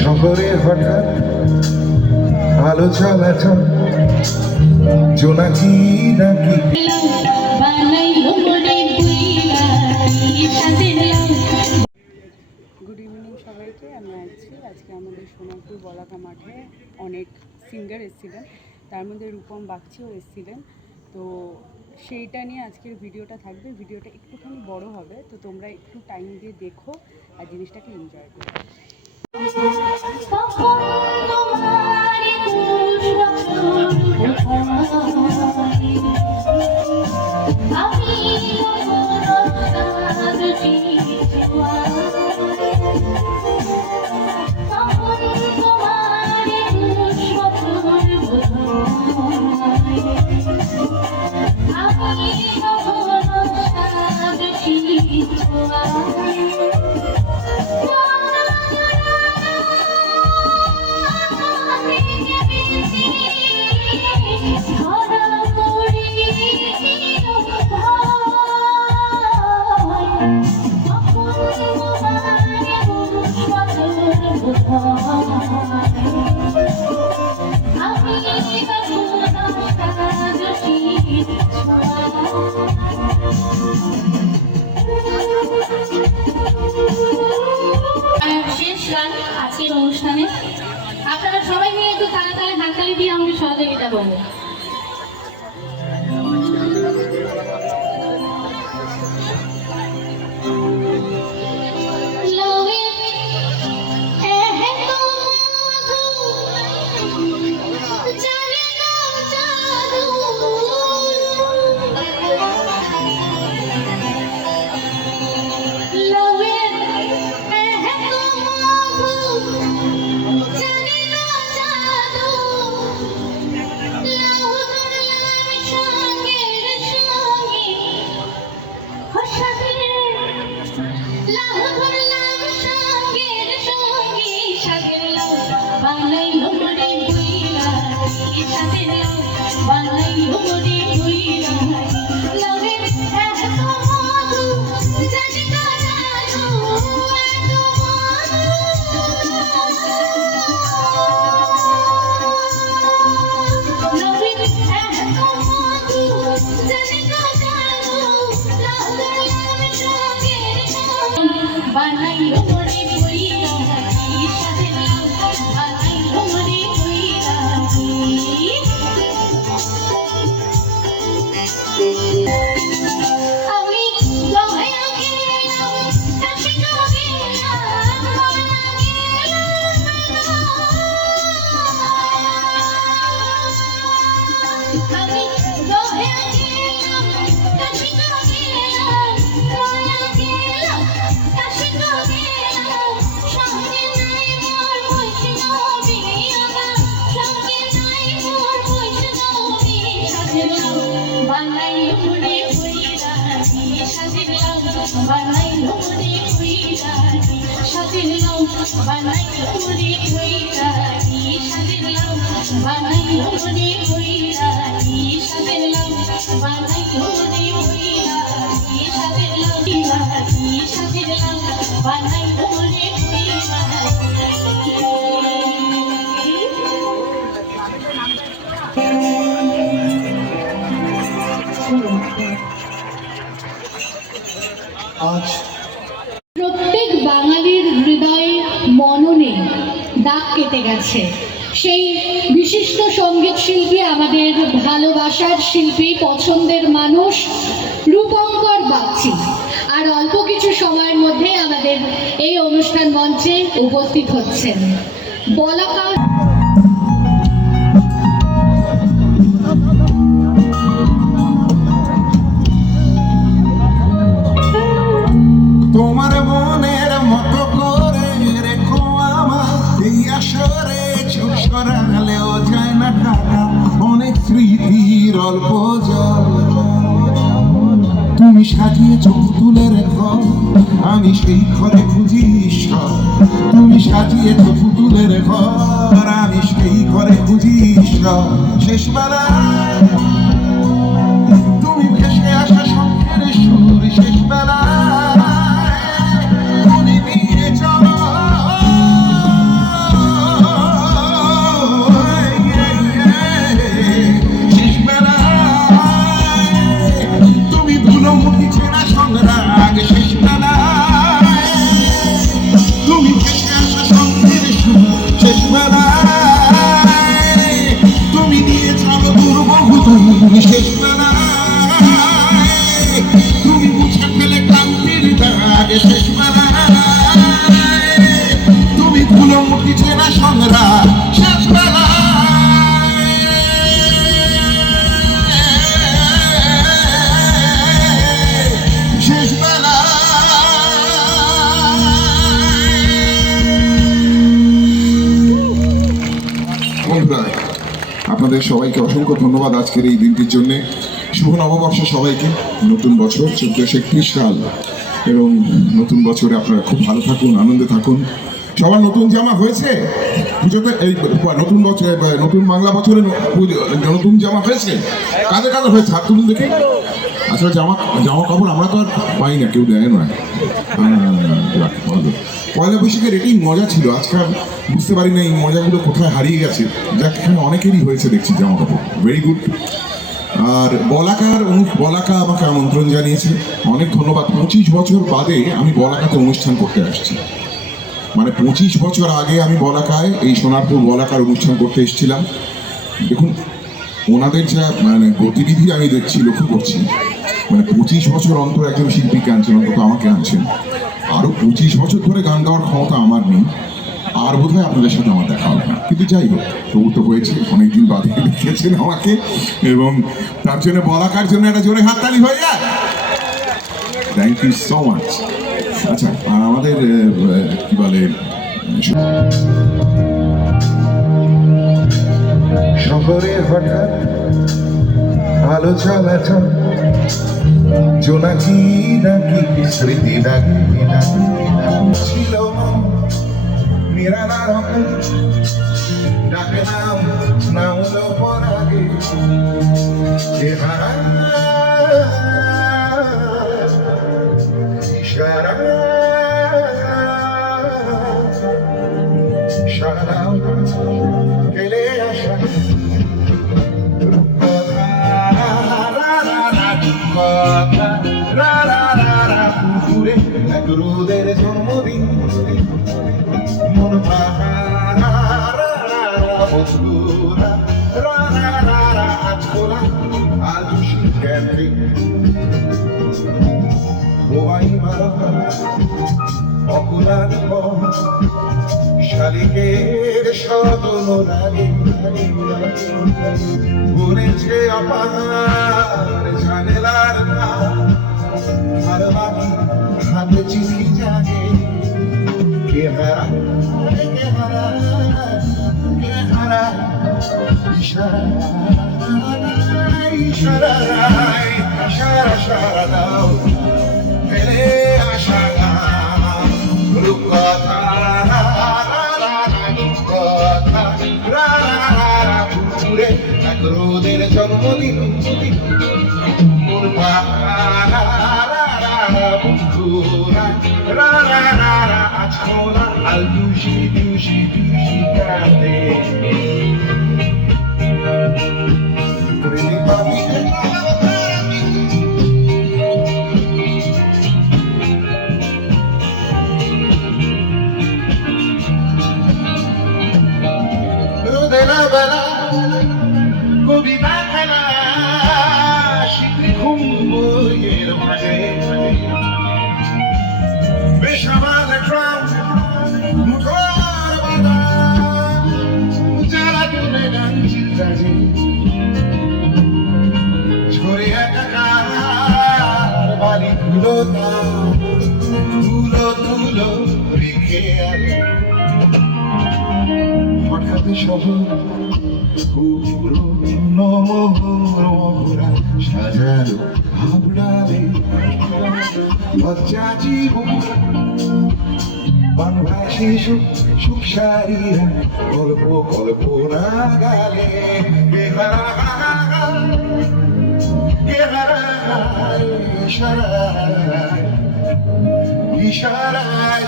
শহরে হঠাৎ আলো চলাচল জোনাকি নাকি গুড ইভিনিং সবাইকে। আমি আছি আজকে আমাদের সোনারপুর বলাকা মাঠে অনেক সিঙ্গার এসেছিলেন, তার মধ্যে রূপম বাগচিও এসেছিলেন। তো সেইটা নিয়ে আজকের ভিডিওটা থাকবে। ভিডিওটা একটুখানি বড় হবে, তো তোমরা একটু টাইম দিয়ে দেখো আর জিনিসটাকে এনজয় করো। আজকের অনুষ্ঠানে আপনারা সবাই মিলে একটু তালে তালে হাততালি দিয়ে আমাকে সহযোগিতা করবেন। প্রত্যেক বাঙালির হৃদয়ে মননে দাগ কেটে গেছে সেই বিশিষ্ট সঙ্গীত শিল্পী, আমাদের ভালোবাসার শিল্পী, পছন্দের মানুষ রূপঙ্কর বাগচি। আর অল্প কিছু সময়ের মধ্যে আমাদের এই অনুষ্ঠান মঞ্চে উপস্থিত হচ্ছেন। বলাকা তোমার মনের মতো করে রেখো আমার এই আসরে, চোখ সরালেও যায় না ঢাকা অনেক স্মৃতির অল্প জল। তুমি সাজিয়েছ পুতুলের ঘর, আমি সেই ঘরে খুঁজি ঈশ্বর। তুমি সাজিয়েছ পুতুলের ঘর, আমি সেই ঘরে খুঁজি ঈশ্বর। শেষবেলায় তুমি ভেসে আসা শঙ্খের সুর, শেষবেলায় তুমি নিয়ে চলো শেষ বেলায় তুমি ধুলো মুঠি চেনা সংগ্রাম শেষ বেলায় শেষ বেলায়। আপনাদের সবাইকে অসংখ্য ধন্যবাদ আজকের এই দিনটির জন্য। শুভ নববর্ষ সবাইকে, নতুন বছর 1431 সাল, এবং নতুন বছরে আপনারা খুব ভালো থাকুন, আনন্দে থাকুন। সবার নতুন জামা হয়েছে পুজোতে? এই নতুন বছর, নতুন বাংলা বছরে নতুন জামা হয়েছে? কাদের কাদের হয়েছে হাত তুলুন দেখি। আচ্ছা, জামা কাপড় আমরা তো আর পাই না, কেউ দেয় না। পয়লা বৈশাখের এটাই মজা ছিল, আজকাল বুঝতে পারি না এই মজাগুলো কোথায় হারিয়ে গেছে। যাক, এখানে অনেকেরই হয়েছে দেখছি জামা কাপড়, ভেরি গুড। আর বলাকা আমাকে আমন্ত্রণ জানিয়েছে, অনেক ধন্যবাদ। 25 বছর বাদে আমি বলাকাতে অনুষ্ঠান করতে আসছি। মানে 25 বছর আগে আমি বলাকায়, এই সোনারপুর বলাকার অনুষ্ঠান করতে এসেছিলাম। দেখুন ওনাদের যা মানে গতিবিধি আমি দেখছি, লক্ষ্য করছি, মানে 25 বছর অন্তর একজন শিল্পীকে আনছেন, অন্তত আমাকে আনছেন। আরও 25 বছর ধরে গান গাওয়ার ক্ষমতা আমার নেই, আর বোধহয় আপনাদের সাথে আমার দেখা হবে না, কিন্তু যাই হোক, তবু তো হয়েছে, অনেকদিন বাদে দেখেছেন আমাকে, এবং তার জন্য বলাকার জন্য একটা জোরে হাততালি হয়ে যায়। Thank you so much. আচ্ছা, আর আমাদের কি বলে, শহরে হঠাৎ আলো চলাচল, জোনাকি নাকি স্মৃতি ডাকি ছিল নিরালা রকম, ডাকে নাম নামলো পরাগে ইশারা সারা ফেলে আসা পুকুরে এক রোদের জন্মদিন, মন বন্ধুরা আজ খোলা আজ ক্যাফে বোয়াই মারা অকুলার শালিকের সদন রাগে বলেছে অপার ঝামেলার আর বাকি হাতে চিঠি জাগে কে হারা ইশারা ইশারা ইশারা সারা দাও ফেলে আসা রূপকথা পুকুরে এক রোদের জন্মদিন, মোর বন্ধুরা আজ খোলা আল দুষি দুষি দুষি কাটে রোদেলা বেলা কবিতা খেলা শিখি ঘুম বইয়ের মাঝে বেসামাল ট্রাম মুখর বাদা যারা তুলে গান চিন্তাজে ঝরে একাকার বাড়ি ধুলো ধুলো রেখে আলে হঠাৎ শহর পুরনো মোহরা সাজালো ভাবনালে লজ্জা জীবন বাংলা শিশু সুখ সারিয়া গল্প কল্পনা গালে ইশারায় ইশারায়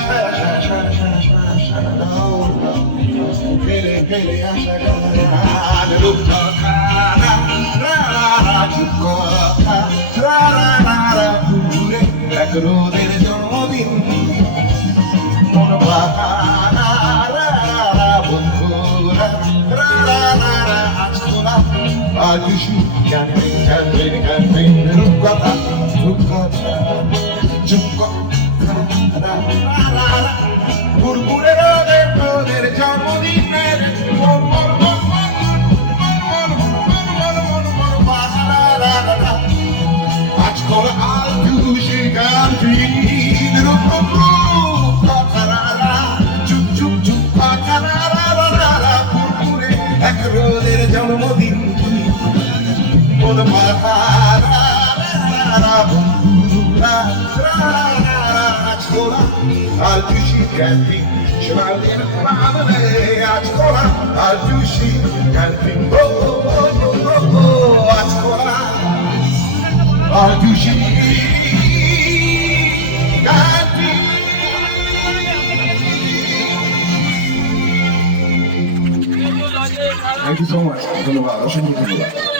ফেলে ফেলে আসা গান রূপকথা পুকুরে এক রোদের জন্মদিন, মন বাহানা বন্ধুরা আজ তোলা আজ রূপকথা রূপকথা কুরকুরে রোদের তোদের জন্মদিনের মন মন মন মন মন মন মন মন মন বাহারা আজকল আলদুশি গানটির রূপম রূপ কথারা চুপ চুপ চুপ কথারা কুরকুরে এক রোদের জন্মদিন মন বাহারা Altushi canting, Shmalim Mamale, Achkola, Altushi canting, oh, oh, oh, oh, oh, Achkola, Altushi canting. Thank you so much. ধন্যবাদ, অসংখ্য ধন্যবাদ।